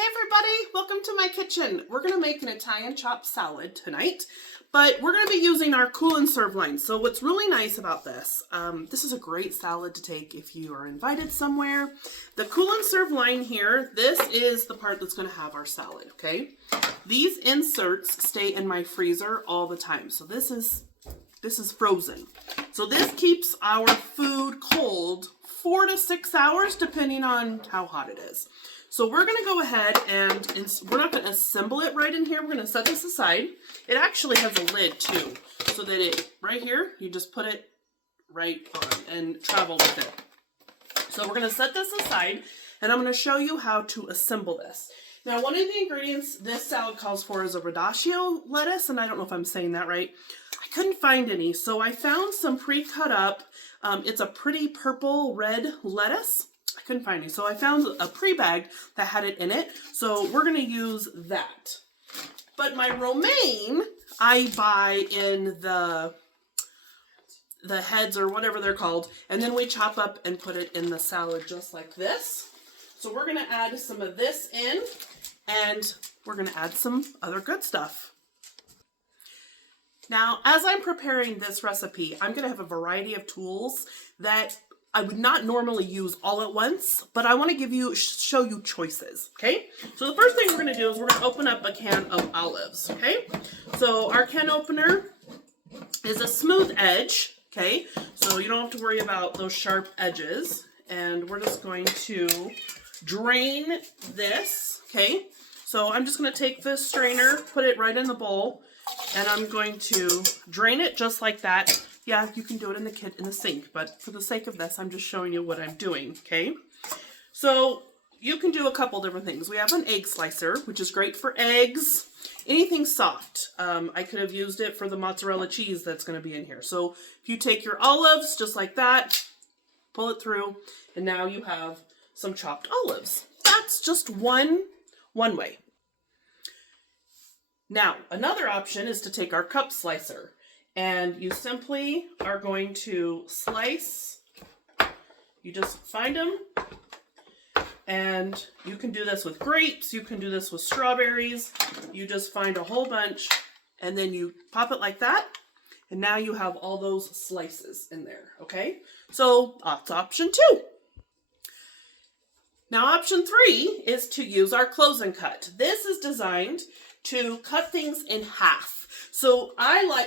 Hey everybody, welcome to my kitchen. We're going to make an Italian chopped salad tonight, but we're going to be using our cool and serve line. So what's really nice about this, this is a great salad to take if you are invited somewhere. The cool and serve line here, this is the part that's going to have our salad, okay? These inserts stay in my freezer all the time. So this is frozen. So this keeps our food cold 4 to 6 hours depending on how hot it is. So we're going to go ahead and we're not going to assemble it right in here. We're going to set this aside. It actually has a lid too, so that it, right here, you just put it right on and travel with it. So we're going to set this aside and I'm going to show you how to assemble this. Now, one of the ingredients this salad calls for is a radicchio lettuce, and I don't know if I'm saying that right. I couldn't find any, so I found some pre-cut up. It's a pretty purple red lettuce. I couldn't find any, so I found a pre-bag that had it in it, so we're going to use that. But my romaine, I buy in the heads or whatever they're called, and then we chop up and put it in the salad just like this. So we're going to add some of this in, and we're going to add some other good stuff. Now, as I'm preparing this recipe, I'm going to have a variety of tools that I would not normally use all at once, but I want to show you choices, okay? So the first thing we're going to do is we're going to open up a can of olives, okay? So our can opener is a smooth edge, okay? So you don't have to worry about those sharp edges. And we're just going to drain this, okay? So I'm just going to take this strainer, put it right in the bowl, and I'm going to drain it just like that. Yeah, you can do it in the sink, but for the sake of this, I'm just showing you what I'm doing, okay? So you can do a couple different things. We have an egg slicer, which is great for eggs, anything soft. I could have used it for the mozzarella cheese that's going to be in here. So if you take your olives just like that, pull it through, and now you have some chopped olives. That's just one way. Now, another option is to take our cup slicer. And you simply are going to slice, you just find them, and you can do this with grapes, you can do this with strawberries, you just find a whole bunch, and then you pop it like that, and now you have all those slices in there, okay? So that's option 2. Now option 3 is to use our close and cut. This is designed to cut things in half. So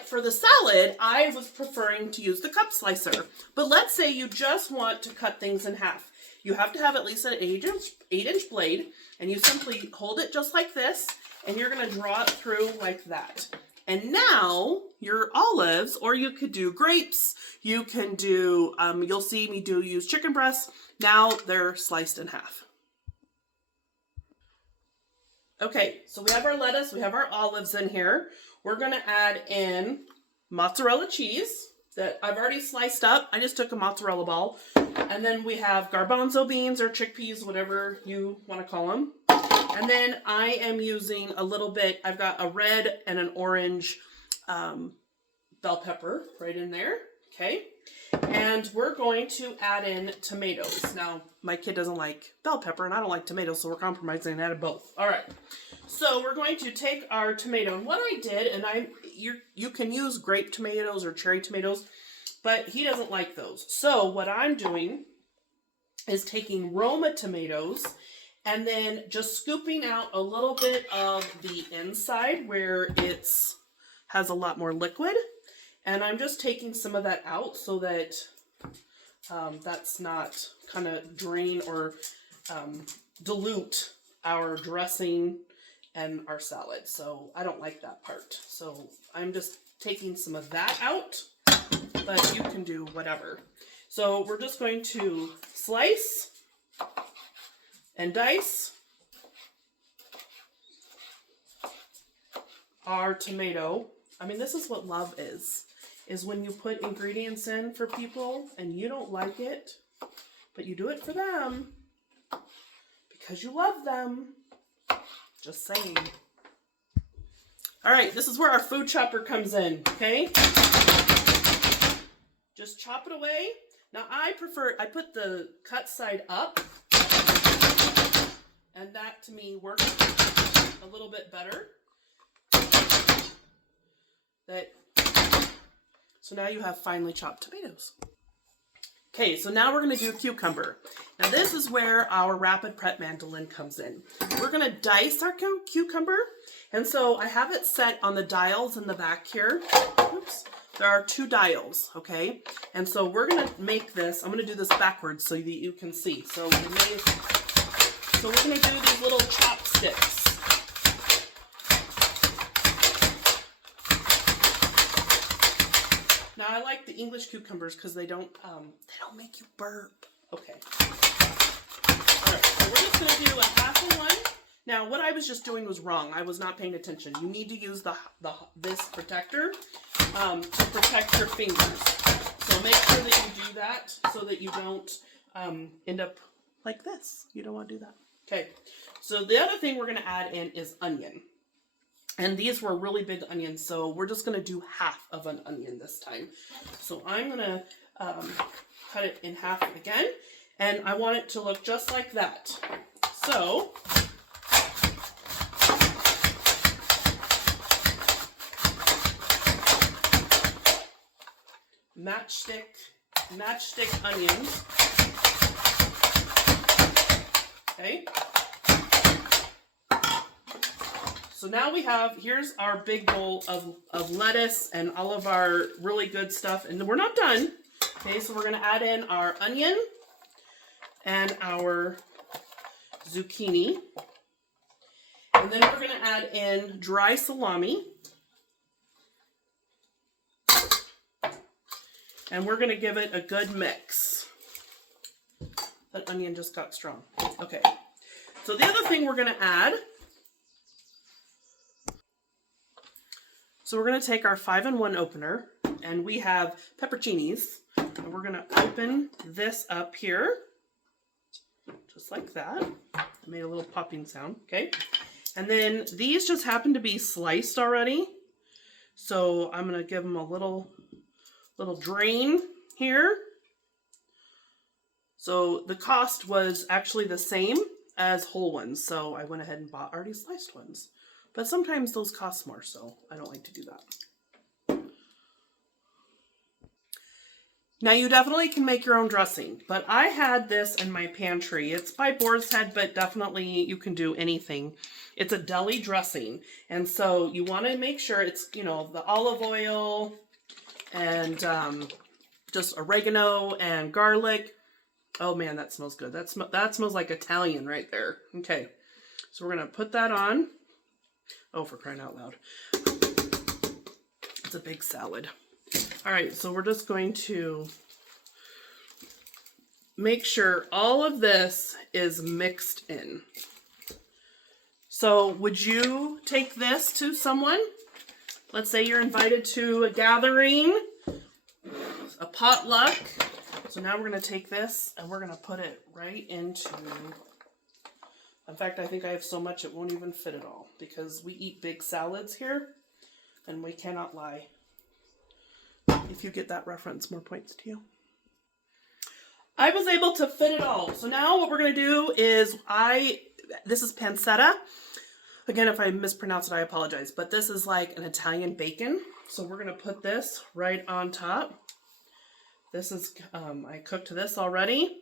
for the salad, I was preferring to use the cup slicer. But let's say you just want to cut things in half. You have to have at least an 8-inch blade, and you simply hold it just like this, and you're going to draw it through like that. And now your olives, or you could do grapes, you can do, you'll see me use chicken breasts. Now they're sliced in half. Okay, so we have our lettuce, we have our olives in here. We're going to add in mozzarella cheese that I've already sliced up. I just took a mozzarella ball. And then we have garbanzo beans or chickpeas, whatever you want to call them. And then I am using a little bit, I've got a red and an orange bell pepper right in there, okay? And we're going to add in tomatoes. Now, my kid doesn't like bell pepper, and I don't like tomatoes, so we're compromising and adding both. All right. So we're going to take our tomato, and what I did, and you can use grape tomatoes or cherry tomatoes, but he doesn't like those. So what I'm doing is taking Roma tomatoes and then just scooping out a little bit of the inside where it has a lot more liquid. And I'm just taking some of that out so that that's not kind of drain or dilute our dressing and our salad. So I don't like that part. So I'm just taking some of that out, but you can do whatever. So we're just going to slice and dice our tomato. I mean, this is what love is when you put ingredients in for people and you don't like it, but you do it for them because you love them. Just saying. All right, this is where our food chopper comes in, okay? Just chop it away. Now I put the cut side up, and that to me work a little bit better. So now you have finely chopped tomatoes. Okay, so now we're going to do cucumber. Now this is where our rapid prep mandolin comes in. We're going to dice our cucumber. And so I have it set on the dials in the back here. Oops. There are 2 dials, okay? And so we're going to make this, I'm going to do this backwards so that you can see. So we're going to do these little chopsticks. Now I like the English cucumbers because they don't make you burp. Okay. All right, so we're just going to do a half of one. Now what I was just doing was wrong. I was not paying attention. You need to use this protector to protect your fingers. So make sure that you do that so that you don't end up like this. You don't want to do that. Okay. So the other thing we're going to add in is onion. And these were really big onions, so we're just going to do half of an onion this time. So I'm going to cut it in half again, and I want it to look just like that. So matchstick onions. Okay. So now here's our big bowl of lettuce and all of our really good stuff. And we're not done. Okay, so we're going to add in our onion and our zucchini. And then we're going to add in dry salami. And we're going to give it a good mix. That onion just got strong. Okay. So the other thing we're going to add, so we're going to take our 5-in-1 opener, and we have pepperoncinis, and we're going to open this up here, just like that. I made a little popping sound, okay? And then these just happen to be sliced already, so I'm going to give them a little drain here. So the cost was actually the same as whole ones, so I went ahead and bought already sliced ones. But sometimes those cost more, so I don't like to do that. Now you definitely can make your own dressing, but I had this in my pantry. It's by Boar's Head, but definitely you can do anything. It's a deli dressing, and so you want to make sure it's, the olive oil and just oregano and garlic. Oh man, that smells good. That smells like Italian right there. Okay, so we're gonna put that on. Oh, for crying out loud. It's a big salad. All right, so we're just going to make sure all of this is mixed in. So would you take this to someone? Let's say you're invited to a gathering, a potluck. So now we're going to take this and we're going to put it right into, in fact, I think I have so much it won't even fit it all because we eat big salads here and we cannot lie. If you get that reference, more points to you. I was able to fit it all. So now what we're going to do is this is pancetta. Again, if I mispronounce it, I apologize, but this is like an Italian bacon. So we're going to put this right on top. This is, I cooked this already.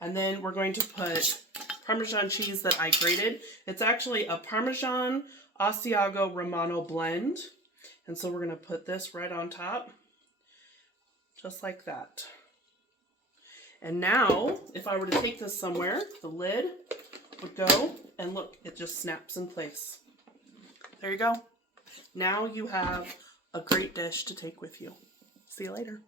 And then we're going to put Parmesan cheese that I grated. It's actually a Parmesan Asiago Romano blend. And so we're going to put this right on top, just like that. And now, if I were to take this somewhere, the lid would go, and look, it just snaps in place. There you go. Now you have a great dish to take with you. See you later.